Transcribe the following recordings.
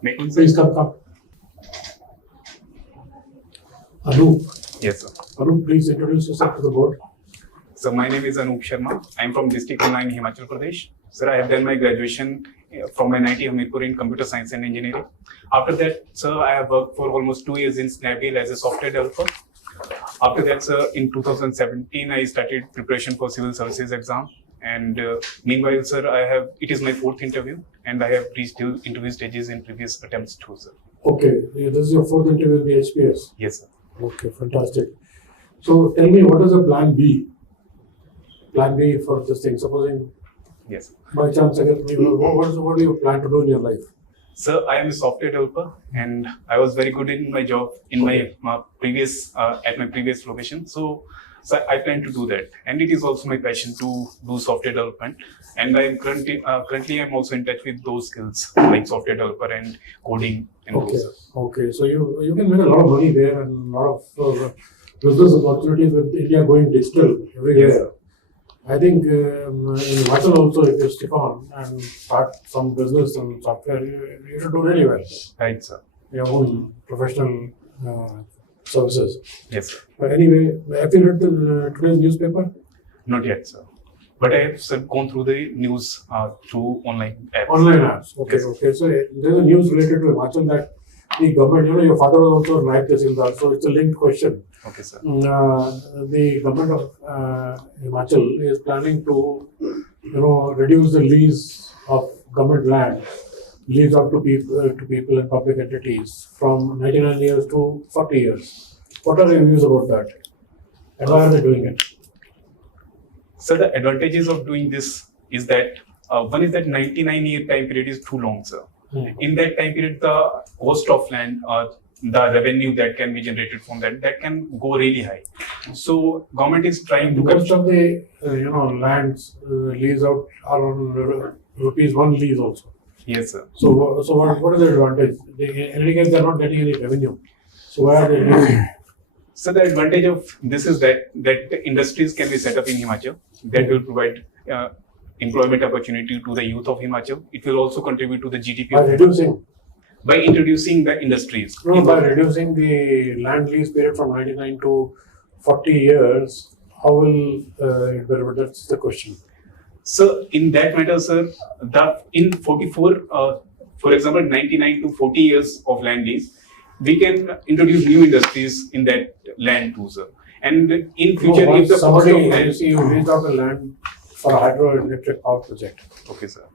Please come. Anoop. Yes, sir. Anoop, please introduce yourself to the board. So my name is Anoop Sharma. I am from District 9, Himachal Pradesh. Sir, I have done my graduation from NIT Hamirpur in Computer Science and Engineering. After that, sir, I have worked for almost 2 years in Snapdeal as a software developer. After that, sir, in 2017, I started preparation for civil services exam. And meanwhile, sir, it is my 4th interview, and I have reached till interview stages in previous attempts too, sir. Okay, this is your 4th interview in the HPAS. Yes, sir. Okay, fantastic. So tell me, what is the plan B? Plan B for this thing. Supposing, yes, by chance, what do you plan to do in your life? Sir, I am a software developer, and I was very good in my job in my previous at my previous location. So I plan to do that, and it is also my passion to do software development. And I am currently I'm also in touch with those skills like software developer and coding. And Okay. So you can make a lot of money there and a lot of business opportunities with India going digital everywhere. Yes. I think in Himachal also, if you stick on and start some business and software, you should do really well. Right, sir. Your own professional services. Yes. But anyway, have you read today's newspaper? Not yet, sir. But I have, sir, gone through the news through online apps. Online apps. Okay. Yes. Okay. So there's a news related to Himachal that the government, your father was also a Tehsildar, so it's a linked question. Okay, sir. The government of Himachal is planning to, reduce the lease of government land, lease out to people and public entities from 99 years to 40 years. What are your views about that? And why are they doing it? So the advantages of doing this is that one is that 99-year time period is too long, sir. In that time period, the cost of land, the revenue that can be generated from that can go really high. So government is trying to. Most of the lands lease out are on rupees 1 lease also. Yes, sir. So what is the advantage? In any case, they are not getting any revenue. So why are they leasing? So the advantage of this is that industries can be set up in Himachal that will provide employment opportunity to the youth of Himachal. It will also contribute to the GDP. By introducing the industries. No, by reducing the land lease period from 99 to 40 years, how will it be? That's the question. So in that matter, sir, in 44, for example, 99 to 40 years of land lease, we can introduce new industries in that land too, sir. And in future, if the somebody, you lease out the land for a hydroelectric power project. Okay, sir.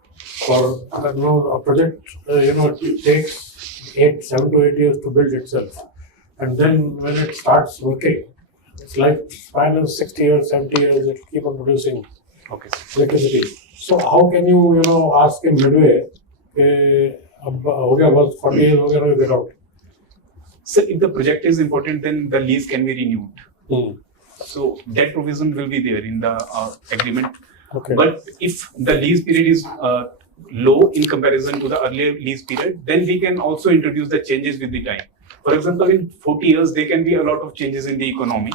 For a project, it takes 7 to 8 years to build itself, and then when it starts working, its lifespan is 60 years, 70 years. It will keep on producing electricity. So how can you, ask him midway, once 40 years, you get out? So if the project is important, then the lease can be renewed. So that provision will be there in the agreement. Okay. But if the lease period is low in comparison to the earlier lease period, then we can also introduce the changes with the time. For example, in 40 years, there can be a lot of changes in the economy.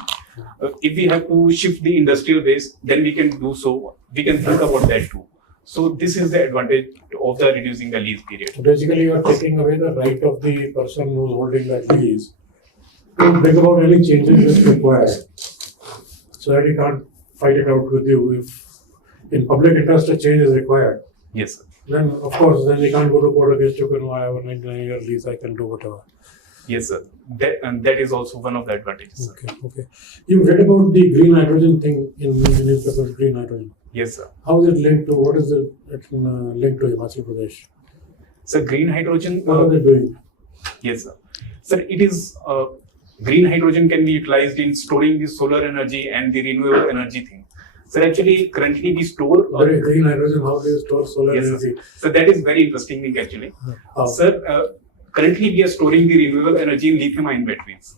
If we have to shift the industrial base, then we can do so. We can think about that too. So this is the advantage of the reducing the lease period. So basically, you are taking away the right of the person who is holding that lease to bring about any changes if required, so that he can't fight it out with you. If in public interest a change is required, yes, sir. Then of course, then we can't go to court against you. I have a 99-year lease. I can do whatever. Yes, sir. That is also one of the advantages. Okay. You read about the green hydrogen thing in the newspaper. Green hydrogen. Yes, sir. How is it linked to? What is it linked to Himachal Pradesh? So green hydrogen. What are they doing? Yes, sir. Sir, it is green hydrogen can be utilized in storing the solar energy and the renewable energy thing. So actually, currently we store green hydrogen. How do you store solar energy? So that is very interesting thing actually. Sir, currently we are storing the renewable energy in lithium-ion batteries.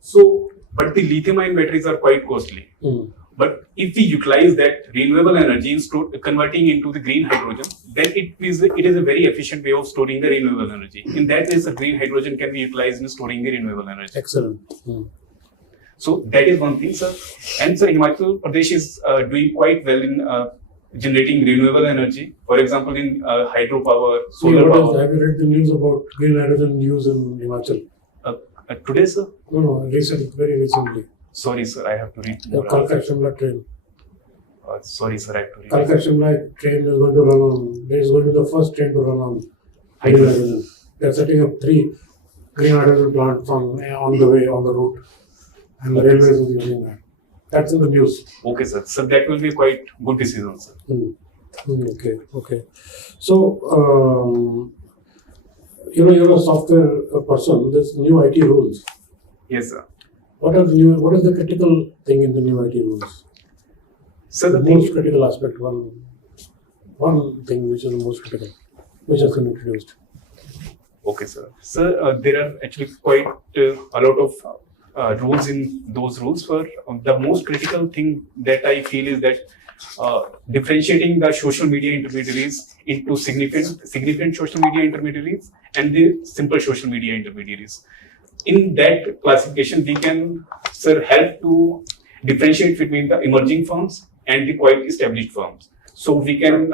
So, but the lithium-ion batteries are quite costly. But if we utilize that renewable energy in converting into the green hydrogen, then it is a very efficient way of storing the renewable energy. In that case, the green hydrogen can be utilized in storing the renewable energy. Excellent. So that is one thing, sir. And sir, Himachal Pradesh is doing quite well in generating renewable energy. For example, in hydropower, See, solar what is, power. have you read the news about green hydrogen use in Himachal? Today, sir? No, very recently. Sorry, sir, I have to read The more. Kalka-Shimla train. Sorry, sir, I have to read. Kalka-Shimla train is going to run on, it is going to be the first train to run on green hydrogen. They are setting up 3 green hydrogen plants on the way, on the route. And the railways is using that. That's in the news. Okay, sir. So that will be quite good decision, sir. Okay. So, you're a software person. There's new IT rules. Yes, sir. What is the critical thing in the new IT rules? So The most critical aspect, one thing which is the most critical, which has been introduced. Okay, sir. So there are actually quite a lot of rules in those rules. For the most critical thing that I feel is that differentiating the social media intermediaries into significant social media intermediaries and the simple social media intermediaries. In that classification, we can, sir, help to differentiate between the emerging firms and the quite established firms. So we can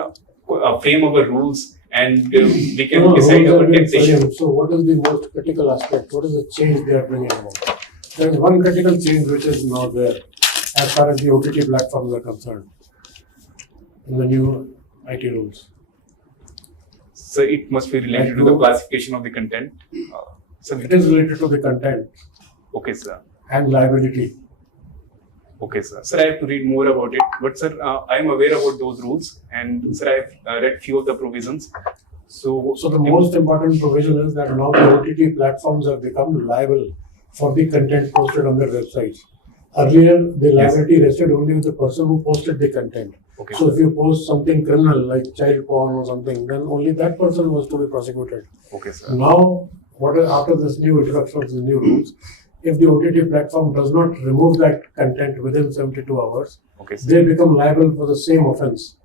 frame our rules and we can decide our taxation. So what is the most critical aspect? What is the change they are bringing about? There is one critical change which is not there as far as the OTT platforms are concerned in the new IT rules. So it must be related to the classification of the content. So It is related to the content okay, sir. and liability. Okay, sir. Sir, I have to read more about it. But sir, I am aware about those rules, and sir, I have read few of the provisions. So So the most important provision is that now the OTT platforms have become liable for the content posted on their websites. Earlier, the liability rested only with the person who posted the content. Okay. So if you post something criminal like child porn or something, then only that person was to be prosecuted. Okay, sir. Now, after this new introduction of the new rules, if the OTT platform does not remove that content within 72 hours, Okay, sir. they become liable for the same offense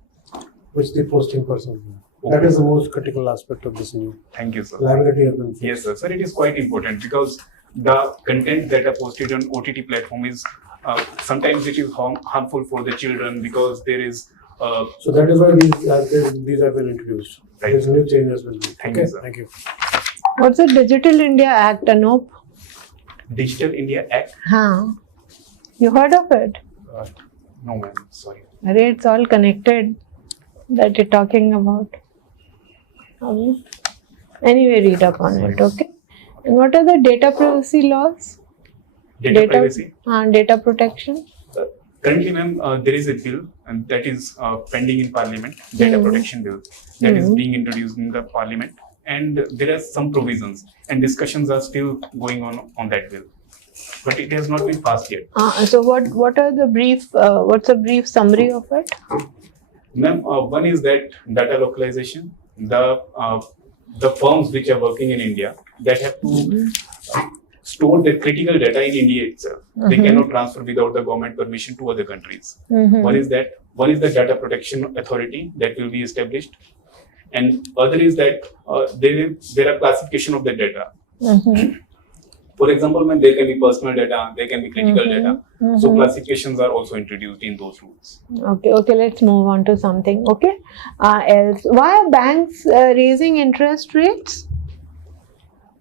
which the posting person did. That is the most critical aspect of this new Thank you, sir. liability has been fixed. Yes, sir. Sir, it is quite important because the content that are posted on OTT platform is sometimes it is harmful for the children because there is. So that is why these have been introduced. Right. This new change has been made. Thank you, sir. Thank you. What's the Digital India Act, Anoop? Digital India Act. Huh. You heard of it? No, ma'am. Sorry. Array, it's all connected that you're talking about. Anyway, read up on it, okay? And what are the data privacy laws? Data privacy. Data protection? Currently, ma'am, there is a bill and that is pending in Parliament. Data protection bill that is being introduced in the Parliament, and there are some provisions and discussions are still going on that bill, but it has not been passed yet. So what are the brief? What's a brief summary of it? Ma'am, one is that data localization. The firms which are working in India that have to store their critical data in India itself. They cannot transfer without the government permission to other countries. One is the data protection authority that will be established, and other is that there are classification of the data. For example, when there can be personal data, there can be critical data. So classifications are also introduced in those rules. Okay, let's move on to something. Okay, else, why are banks raising interest rates?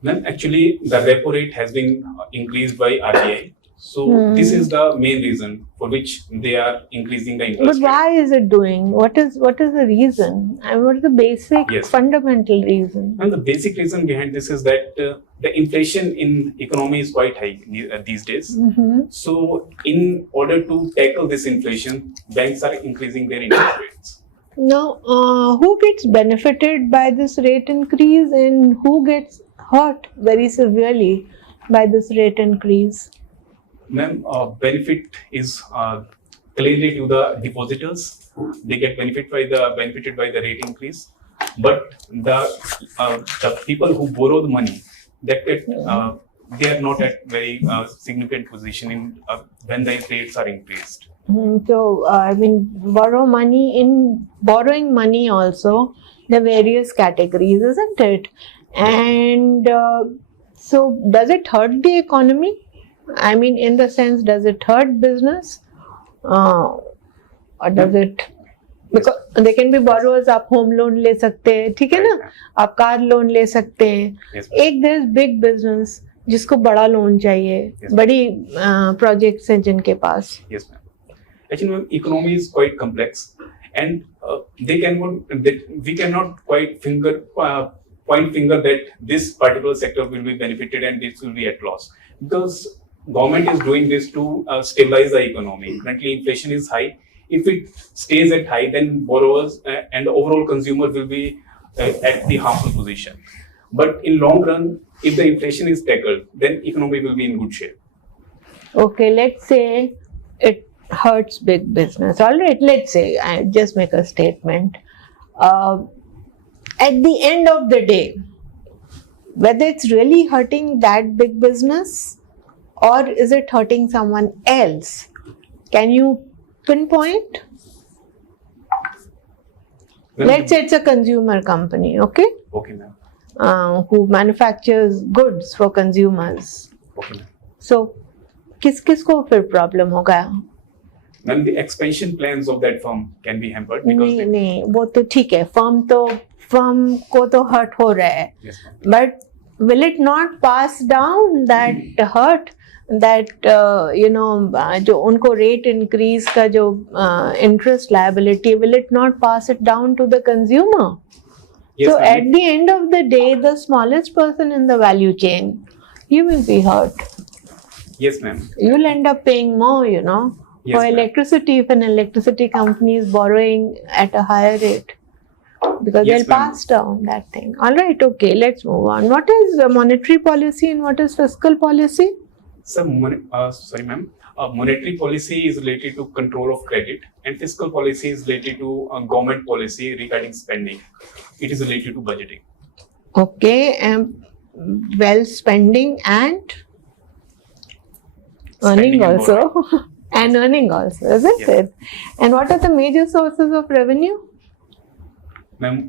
Then actually the repo rate has been increased by RBI. So this is the main reason for which they are increasing the interest But why rate. is it doing? What is the reason? And what is the basic fundamental reason? And the basic reason behind this is that the inflation in economy is quite high these days. So in order to tackle this inflation, banks are increasing their interest rates. Now, who gets benefited by this rate increase and who gets hurt very severely by this rate increase? Ma'am, benefit is clearly to the depositors. They get benefited by the rate increase. But the people who borrow the money, they are not at very significant position in when the rates are increased. So, borrowing money also, there are various categories, isn't it? And so, does it hurt the economy? I mean, in the sense, does it hurt business? Or does it because they can be borrowers, आप home loan ले सकते हैं, ठीक है ना, आप car loan ले सकते हैं. Yes, एक देयर इज बिग बिजनेस जिसको बड़ा लोन चाहिए, Yes. बड़ी प्रोजेक्ट्स हैं जिनके पास. Yes, ma'am. Actually, ma'am, economy is quite complex, and we cannot quite point finger that this particular sector will be benefited and this will be at loss, because government is doing this to stabilize the economy. Currently, inflation is high. If it stays at high, then borrowers and the overall consumer will be at the harmful position. But in long run, if the inflation is tackled, then economy will be in good shape. Okay, let's say it hurts big business. All right, let's say, I just make a statement. At the end of the day, whether it's really hurting that big business or is it hurting someone else, can you pinpoint? Let's say it's a consumer company, okay? Okay, ma'am. Who manufactures goods for consumers. Okay, ma'am. So, किसको फिर problem होगा? Then the expansion plans of that firm can be hampered because नहीं, वो तो ठीक है, firm को तो हर्ट हो रहा है, Yes, ma'am. But will it not pass down that hurt, that जो उनको रेट इंक्रीज का जो interest liability, will it not pass it down to the consumer? Yes, So ma'am. at the end of the day, the smallest person in the value chain, you will be hurt. Yes, ma'am. You'll end up paying more, Yes, for ma'am. electricity if an electricity company is borrowing at a higher rate. Because Yes, they'll ma'am. pass down that thing. All right, okay, let's move on. What is monetary policy and what is fiscal policy? So, sorry, ma'am. Monetary policy is related to control of credit, and fiscal policy is related to government policy regarding spending. It is related to budgeting. Okay, well, spending and earning Spending and also. borrowing. And earning also, isn't Yes. it? And what are the major sources of revenue? Ma'am,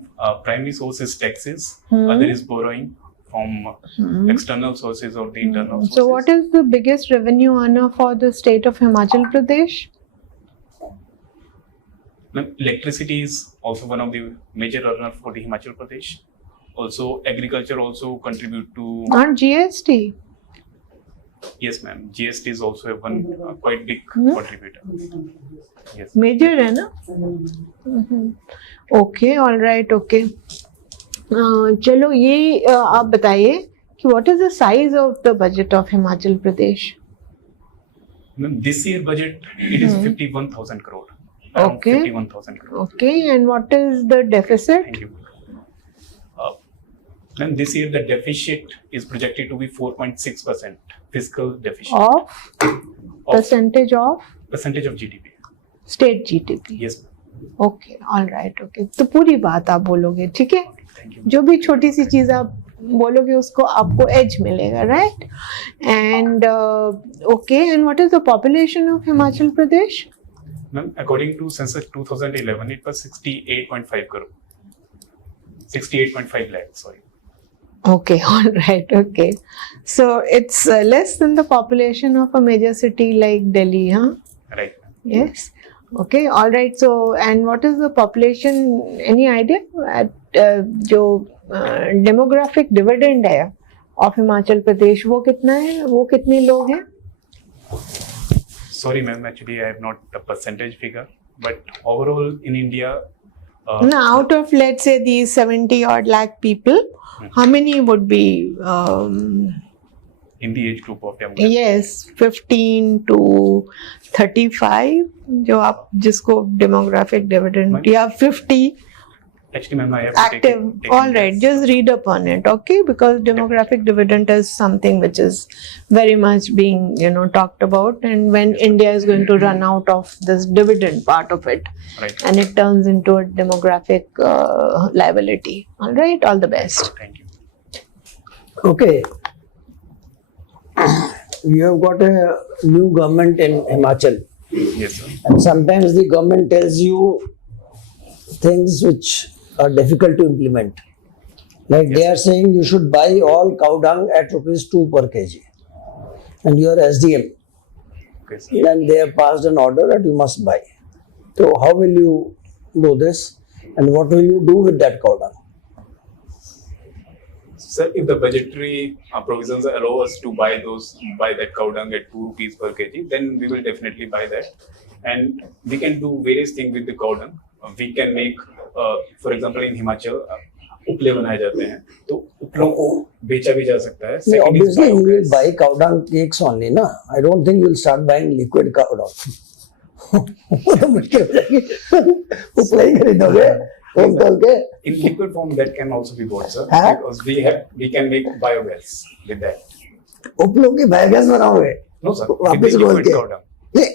primary source is taxes, Hmm. other is borrowing from external sources or the internal sources. So, what is the biggest revenue earner for the state of Himachal Pradesh? Ma'am, electricity is also one of the major earner for the Himachal Pradesh. Also, agriculture also contribute to. Not GST. Yes, ma'am. GST is also one quite big contributor. Yes. Major है ना? Okay, all right, okay. चलो ये आप बताइए कि what is the size of the budget of Himachal Pradesh? Ma'am, this year budget it is 51,000 crore. Around Okay. 51,000 crore. Okay, and what is the deficit? Thank you. Ma'am, this year the deficit is projected to be 4.6% fiscal deficit. Of percentage of Percentage of GDP. state GDP. Yes, ma'am. Okay, all right, okay. तो पूरी बात आप बोलोगे, ठीक है? Thank you. जो भी छोटी सी चीज आप बोलोगे उसको आपको एज मिलेगा, right? And okay, and what is the population of Himachal Pradesh? Ma'am, according to census 2011, it was 68.5 crore. 68.5 lakh, sorry. Okay, all right, okay. So it's less than the population of a major city like Delhi, huh? Right, ma'am. Yes. Okay, all right. So, and what is the population? Any idea? जो demographic dividend है of Himachal Pradesh, वो कितना है? वो कितने लोग हैं? Sorry, ma'am. Actually, I have not the percentage figure, but overall in India, Now, out of let's say these 70 odd lakh people, how many would be? in the age group of demographic. Yes, 15 to 35. जो आप जिसको demographic dividend या 50 Actually, ma'am, I have to active. All right, just read up on it, okay? Because demographic dividend is something which is very much being talked about, and when India is going to run out of this dividend part of it, Right. and it turns into a demographic liability. All right, all the best. Thank you. Okay. We have got a new government in Himachal, Yes, sir. and sometimes the government tells you things which are difficult to implement. Like they are saying you should buy all cow dung at ₹2 per kg, and you are SDM. Okay, sir. Then they have passed an order that you must buy. So how will you do this, and what will you do with that cow dung? Sir, if the budgetary provisions allow us to buy that cow dung at 2 rupees per kg, then we will definitely buy that. And we can do various things with the cow dung. We can make, for example, in Himachal, उपले बनाए जाते हैं, तो उपलों को बेचा भी जा सकता है. Second is Obviously, you will biogas. buy cow dung cakes only, na? I don't think you will start buying liquid cow dung. वो तो मुश्किल हो जाएगी. उपले ही खरीदोगे, तोल के. In liquid form, that can also be bought, sir, Huh? because we can make biogas with that. उपलों की बायोगैस बनाओगे? No, sir. With वापस the बोल liquid के. cow dung. नहीं,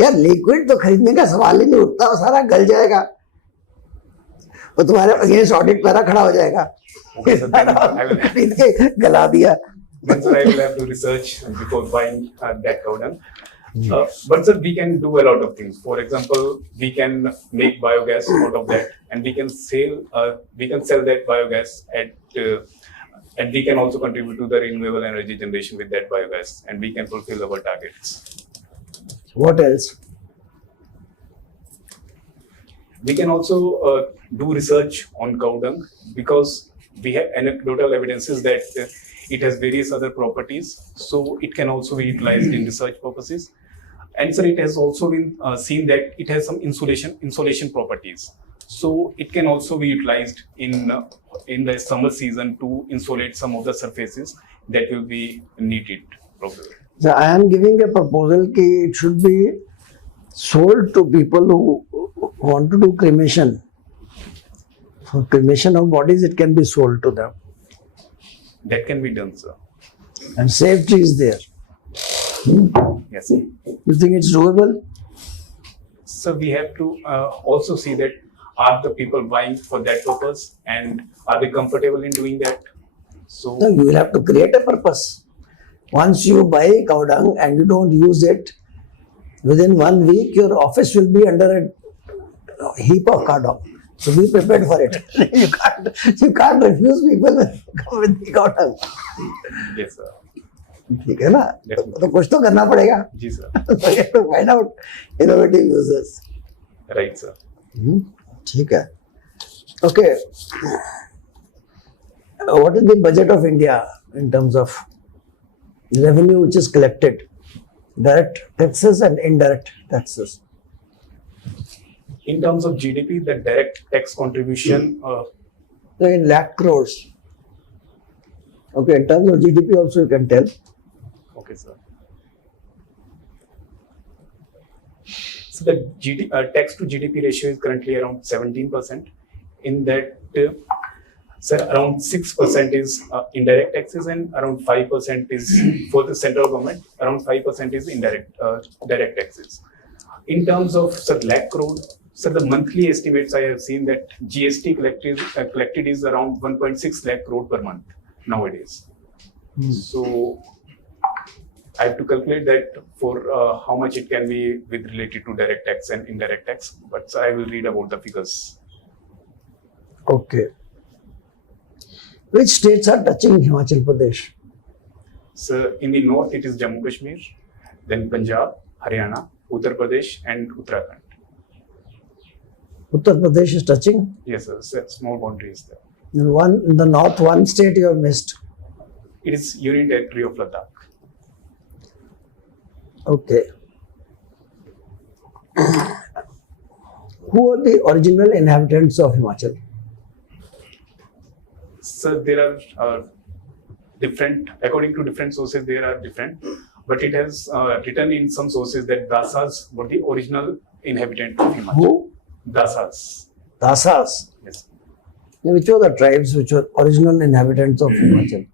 यार लिक्विड तो खरीदने का सवाल ही नहीं उठता, वो सारा गल जाएगा. वो तुम्हारे अगेंस्ट ऑडिट पैरा खड़ा हो जाएगा. Okay, so then I will खरीद के गला दिया. Then, sir, I will have to research before buying that cow dung. But sir, we can do a lot of things. For example, we can make biogas out of that, and we can sell that biogas and we can also contribute to the renewable energy generation with that biogas, and we can fulfill our targets. What else? We can also do research on cow dung, because we have anecdotal evidences that it has various other properties, so it can also be utilized in research purposes. And sir, it has also been seen that it has some insulation properties, so it can also be utilized in the summer season to insulate some of the surfaces that will be needed probably. So I am giving a proposal that it should be sold to people who want to do cremation. For cremation of bodies, it can be sold to them. That can be done, sir. And safety is there. Yes, sir. You think it's doable? So we have to also see that are the people buying for that purpose, and are they comfortable in doing that? So No, you will have to create a purpose. Once you buy cow dung and you don't use it, within 1 week your office will be under a heap of cow dung. So be prepared for it. you can't refuse people to come with the cow dung. yes, sir. ठीक है ना? तो कुछ तो करना पड़ेगा. जी sir. So you have to find out innovative uses. Right, sir. ठीक है. Okay. What is the budget of India in terms of revenue which is collected? Direct taxes and indirect taxes. In terms of GDP, the direct tax contribution, So in lakh crores. Okay, in terms of GDP also you can tell. okay, sir. So the tax to GDP ratio is currently around 17%. In that, sir, around 6% is indirect taxes, and around 5% is for the central government. Around 5% is direct taxes. In terms of lakh crore, sir, the monthly estimates I have seen that GST collected is around 1.6 lakh crore per month nowadays. So I have to calculate that for how much it can be with related to direct tax and indirect tax, but I will read about the figures. Okay. Which states are touching Himachal Pradesh? So in the north it is Jammu Kashmir, then Punjab, Haryana, Uttar Pradesh and Uttarakhand. Uttar Pradesh is touching. Yes, sir. So small boundary is there. In the north, one state you have missed. It is Union Territory of Ladakh. Okay. Who are the original inhabitants of Himachal? So there are different, according to different sources, there are different, but it has written in some sources that Dasas were the original inhabitant of Himachal. Who? Dasas. Dasas. Yes. Which were the tribes which were original inhabitants of Himachal?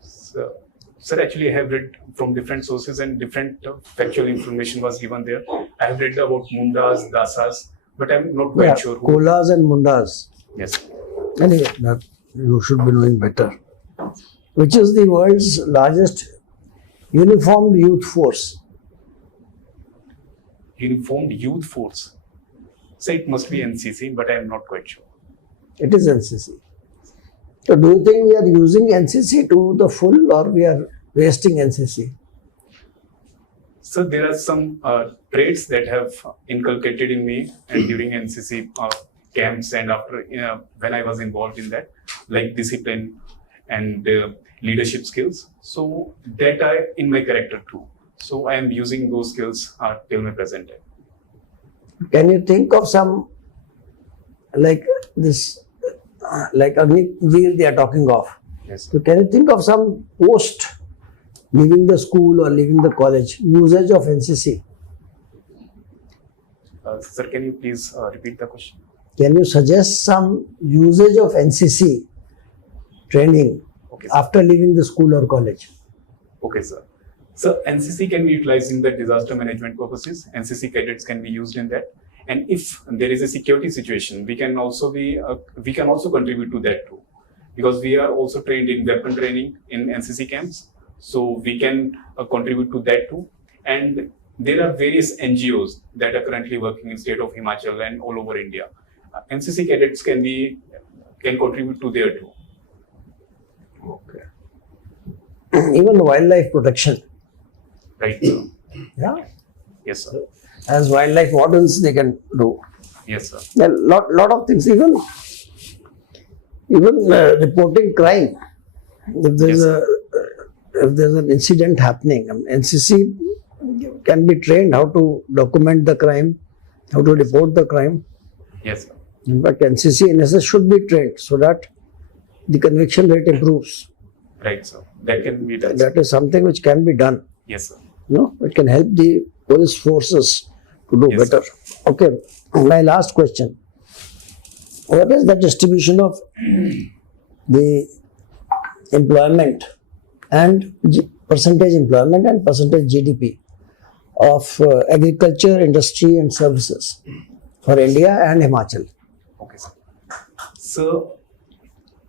So, sir, actually I have read from different sources and different factual information was given there. I have read about Mundas, Dasas, but I'm not quite sure who. Kolas and Mundas. Yes. Anyway, that you should be knowing better. Which is the world's largest uniformed youth force? Uniformed Youth Force. So it must be NCC, but I am not quite sure. It is NCC. So do you think we are using NCC to the full or we are wasting NCC? So there are some traits that have inculcated in me and during NCC camps and after when I was involved in that, like discipline and leadership skills. So that are in my character too. So I am using those skills till my present time. Can you think of some like this, like Agniveer they are talking of? Yes. So can you think of some post leaving the school or leaving the college usage of NCC? Sir, can you please repeat the question? Can you suggest some usage of NCC training Okay, sir. after leaving the school or college? Okay, sir. So NCC can be utilized in the disaster management purposes. NCC cadets can be used in that. And if there is a security situation, we can also contribute to that too, because we are also trained in weapon training in NCC camps. So we can contribute to that too. And there are various NGOs that are currently working in state of Himachal and all over India. NCC cadets can contribute to there too. Okay. Even wildlife protection. Right, sir. Yeah. Yes, sir. As wildlife wardens, they can do. Yes, sir. A lot of things. Even reporting crime. If there's Yes, if there's an incident happening, NCC can be trained how to document the crime, how to report the crime. Yes, sir. In fact, NCC and NSS should be trained so that the conviction rate improves. Right, sir. That can be done. Sir. That is something which can be done. Yes, sir. No, it can help the police forces to do Yes, better. Okay, my last question. What is the distribution of the employment and percentage employment and percentage GDP of agriculture, industry and services for India and Himachal? Okay, sir. So,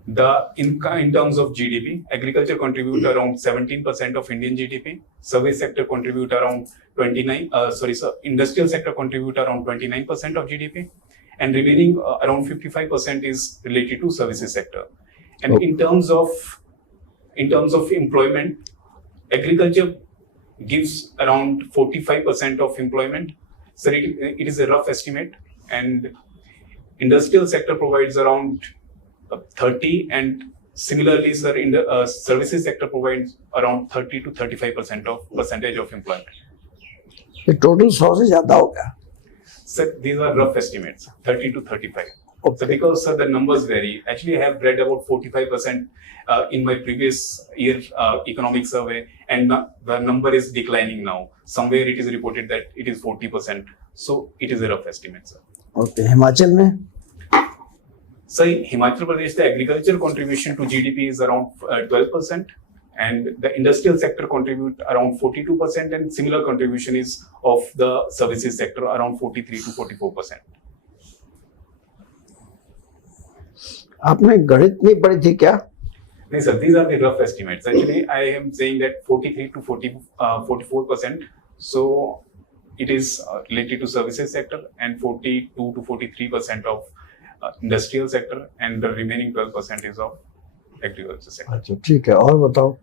in terms of GDP, agriculture contribute around 17% of Indian GDP. Service sector contribute around industrial sector contribute around 29% of GDP, and remaining around 55% is related to services sector. And Okay. in terms of employment, agriculture gives around 45% of employment. So it is a rough estimate, and industrial sector provides around 30, and similarly, sir, in the services sector provides around 30 to 35% of percentage of employment. The total source is ज़्यादा हो गया. Sir, these are rough estimates, 30 to 35. Okay. So because, sir, the numbers vary. Actually, I have read about 45% in my previous year economic survey, and the number is declining now. Somewhere it is reported that it is 40%. So it is a rough estimate, sir. Okay, Himachal में? So in Himachal Pradesh, the agricultural contribution to GDP is around 12%, and the industrial sector contribute around 42%, and similar contribution is of the services sector around 43 to 44%. आपने गणित नहीं पढ़ी थी क्या? No, sir, these are the rough estimates. Actually, I am saying that 43 to 44%. So it is related to services sector, and 42 to 43% of industrial sector, and the remaining 12% is of agriculture sector. अच्छा ठीक है और बताओ.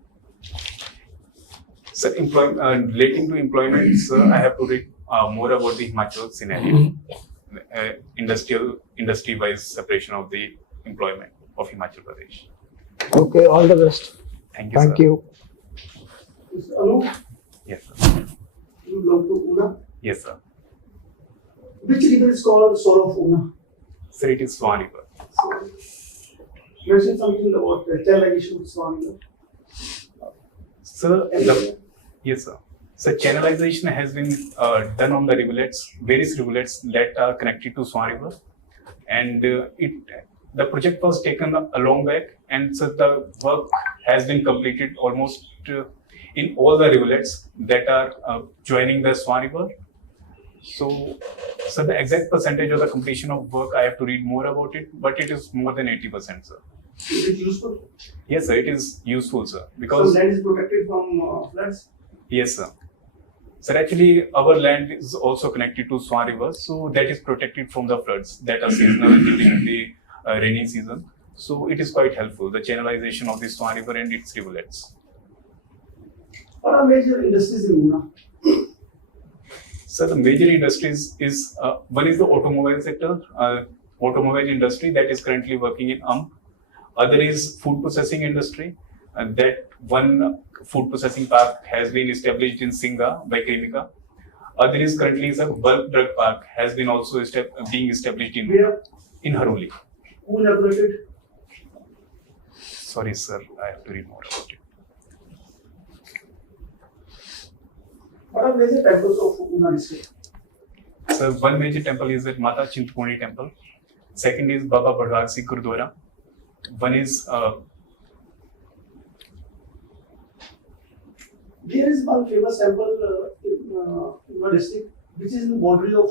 So, relating to employment, sir, I have to read more about the Himachal scenario, industry-wise separation of the employment of Himachal Pradesh. Okay, all the best. Thank you, Thank sir. you. Anoop, Yes, sir. you belong to Una. Yes, sir. Which river is called Soul of Una? Sir, it is Swan River. Mention something about the channelization of Swan River. Sir, yes, sir. So channelization has been done on the rivulets, various rivulets that are connected to Swan River, and the project was taken a long back, and so the work has been completed almost in all the rivulets that are joining the Swan River. So the exact percentage of the completion of work, I have to read more about it, but it is more than 80%, sir. Is it useful? Yes, sir, it is useful, sir, So because land is protected from floods? yes, sir. Sir, actually, our land is also connected to Swan River, so that is protected from the floods that are seasonal during the rainy season. So it is quite helpful, the channelization of the Swan River and its rivulets. What are major industries in Una? So the major industries is one is the automobile sector, automobile industry that is currently working in Other is food processing industry. That one food processing park has been established in Singa by Cremica. Other is currently is a bulk drug park has been also being established in Haroli. Who elaborated? Sorry, sir, I have to read more about it. What are major temples of Una district? So one major temple is at Mata Chintapurni temple. Second is Baba Badhwar Sikh Gurudwara. One is There is one famous temple in Una district, which is in the boundary of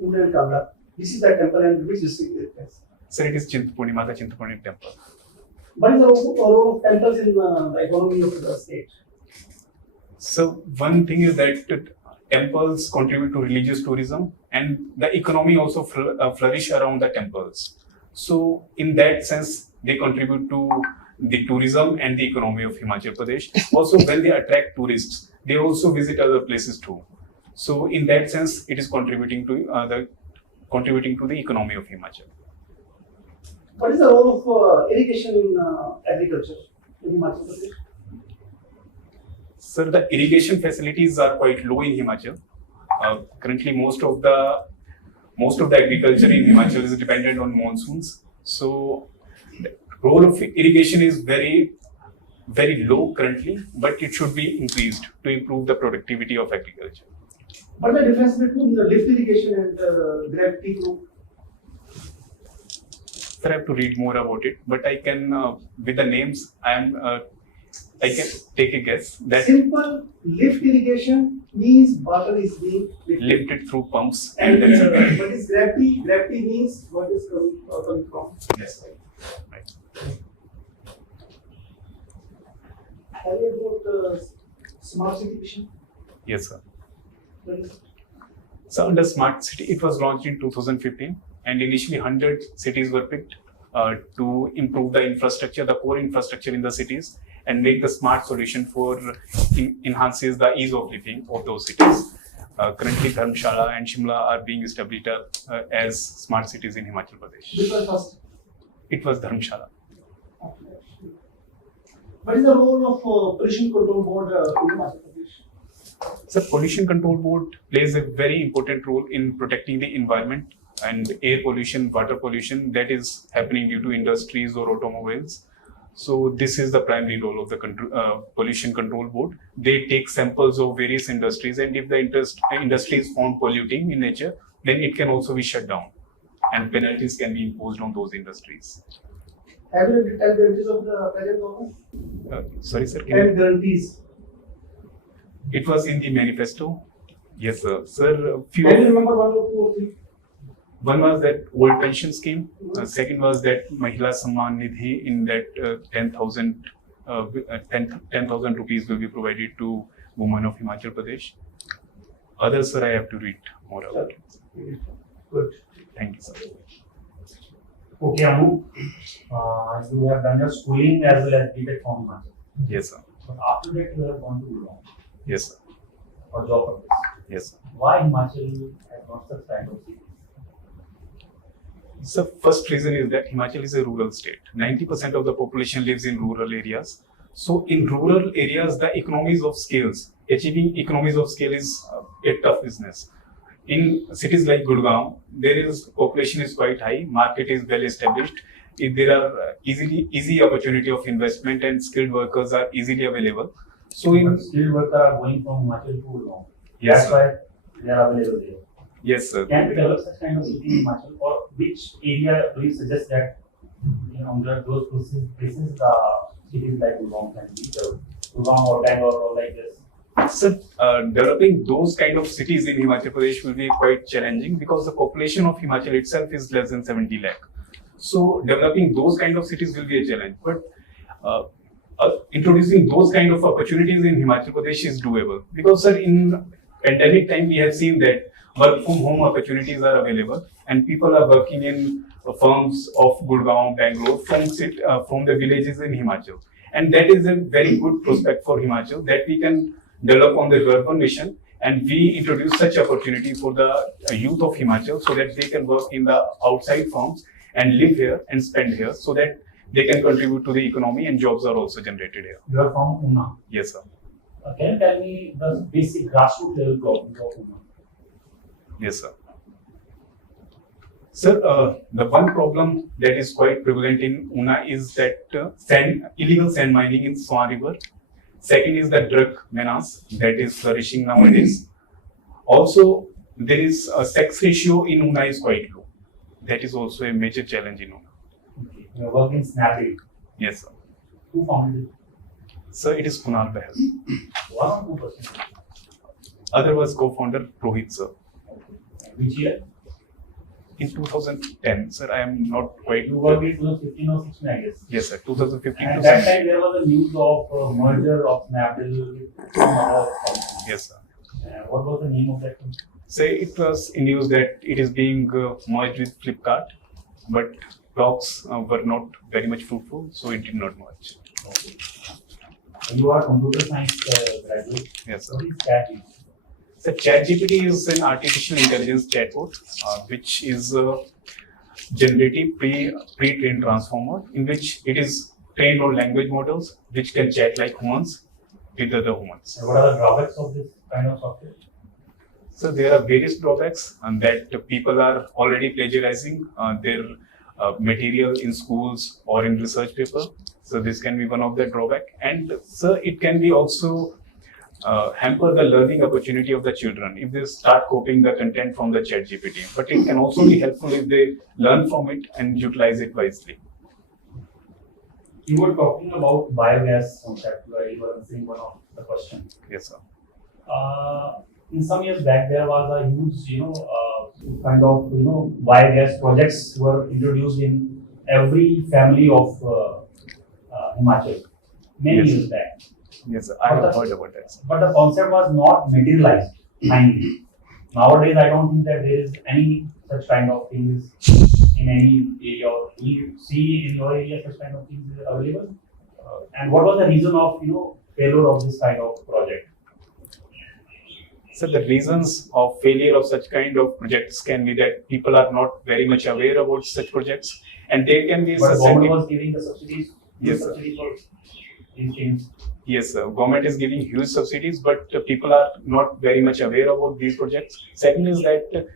Una and Kabra. This is that temple, and which district it is? sir, it is Chintapurni, Mata Chintapurni temple. What is the role of temples in the economy of the state? So one thing is that temples contribute to religious tourism, and the economy also flourish around the temples. So in that sense, they contribute to the tourism and the economy of Himachal Pradesh. Also, when they attract tourists, they also visit other places too. So in that sense, it is contributing to the economy of Himachal. What is the role of irrigation in agriculture in Himachal Pradesh? Sir, the irrigation facilities are quite low in Himachal. Currently, most of the agriculture in Himachal is dependent on monsoons. So, the role of irrigation is very, very low currently, but it should be increased to improve the productivity of agriculture. What is the difference between the lift irrigation and gravity flow? Sir, I have to read more about it, but I can, with the names, I can take a guess that Simple lift irrigation means water is being lifted through pumps And and then what is gravity? Gravity means what is coming from. yes, right. Have you about smart city vision? Yes, sir. What is it? So under Smart City, it was launched in 2015, and initially 100 cities were picked to improve the infrastructure, the core infrastructure in the cities, and make the smart solution for enhances the ease of living of those cities. Currently, Dharamshala and Shimla are being established as smart cities in Himachal Pradesh. Which was first? It was Dharamshala. What is the role of pollution control board in Himachal Pradesh? So Pollution Control Board plays a very important role in protecting the environment and air pollution, water pollution that is happening due to industries or automobiles. So this is the primary role of the Pollution Control Board. They take samples of various industries, and if the industry is found polluting in nature, then it can also be shut down, and penalties can be imposed on those industries. Have you read the guarantees of the present government? Sorry, sir. And guarantees. It was in the manifesto. Yes, sir. Sir, Can you remember one or two or three? one was that old pension scheme. Second was that Mahila Samman Nidhi, in that 10,000 rupees will be provided to women of Himachal Pradesh. Others, sir, I have to read more about it. Good. Thank you, sir. Okay, Anoop, you have done your schooling as well as BTech from Himachal. Yes, sir. But after that, you have gone to Gurgaon Yes, sir. for job purpose. Yes, sir. Why Himachal has not such kind of city? So first reason is that Himachal is a rural state. 90% of the population lives in rural areas. So in rural areas, the economies of scales, achieving economies of scale is a tough business. In cities like Gurgaon, population is quite high, market is well established. There are easy opportunity of investment, and skilled workers are easily available. So in Skilled workers are going from Himachal to Gurgaon. Yes, That's why they are available there. yes, sir. Can we develop such kind of city in Himachal, or which area do you suggest that under those places the cities like Gurgaon can be developed? Gurgaon or Bangalore or like this? So, developing those kind of cities in Himachal Pradesh will be quite challenging because the population of Himachal itself is less than 70 lakh. So, developing those kind of cities will be a challenge. But introducing those kind of opportunities in Himachal Pradesh is doable because, sir, in pandemic time we have seen that work from home opportunities are available, and people are working in firms of Gurgaon, Bangalore from the villages in Himachal, and that is a very good prospect for Himachal that we can develop on the urban mission And we introduce such opportunity for the youth of Himachal so that they can work in the outside firms and live here and spend here so that they can contribute to the economy and jobs are also generated here. You are from Una. Yes, sir. Can you tell me the basic grassroots level problems of Una? Yes, sir. Sir, the one problem that is quite prevalent in Una is that illegal sand mining in Swan River. Second is the drug menace that is flourishing nowadays. Also, there is a sex ratio in Una is quite low. That is also a major challenge in Una. Okay. You are working in Snapdeal. Yes, sir. Who founded it? Sir, it is Kunal Behal. 1 or 2%? Other was co-founder Rohit, sir. Okay. Which year? In 2010, sir, I am not quite. You worked in 2015 or 16, I guess. Yes, sir. 2015 At to that 17. time, there was a news of merger of Snapdeal with some other company. Yes, sir. What was the name of that company? Say it was in news that it is being merged with Flipkart, but talks were not very much fruitful, so it did not merge. Okay. You are a computer science graduate. Yes, sir. What is ChatGPT? So ChatGPT is an artificial intelligence chatbot, which is a generative pre-trained transformer in which it is trained on language models which can chat like humans with other humans. What are the drawbacks of this kind of software? So there are various drawbacks and that people are already plagiarizing their material in schools or in research paper. So this can be one of the drawback. And so it can be also hamper the learning opportunity of the children if they start copying the content from the ChatGPT. But it can also be helpful if they learn from it and utilize it wisely. You were talking about biogas concept where you were answering one of the questions. Yes, sir. In some years back, there was a huge, kind of, biogas projects were introduced in every family of Himachal many Yes. years back. Yes, sir. I have heard about that. But the concept was not materialized finally. Nowadays, I don't think that there is any such kind of things in any area. Or you see in your area such kind of things available? And what was the reason of failure of this kind of project? So the reasons of failure of such kind of projects can be that people are not very much aware about such projects, and there can be But such. government was giving the subsidies. Yes, sir. Subsidies for these things. Yes, sir. Government is giving huge subsidies, but people are not very much aware about these projects. Second is that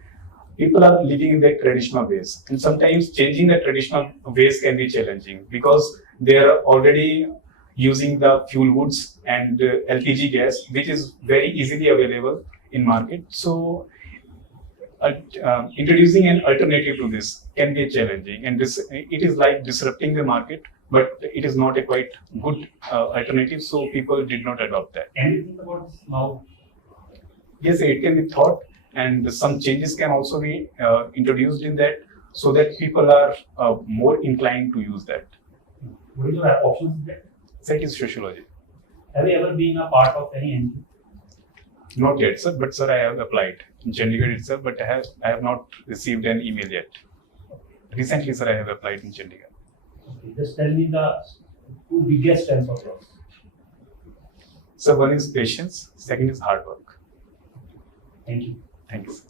people are living in their traditional ways, and sometimes changing the traditional ways can be challenging because they are already using the fuel woods and LPG gas, which is very easily available in market. So introducing an alternative to this can be challenging, and it is like disrupting the market, but it is not a quite good alternative, so people did not adopt that. Can you think about this now? Yes, it can be thought, and some changes can also be introduced in that, so that people are more inclined to use that. What is your options there? That is sociology. Have you ever been a part of any NGO? Not yet, sir, but sir, I have applied in Chandigarh itself, but I have not received an email yet. Recently, sir, I have applied in Chandigarh. Okay, just tell me the two biggest strengths of yours. So one is patience, second is hard work. Thank you. Thank you, sir.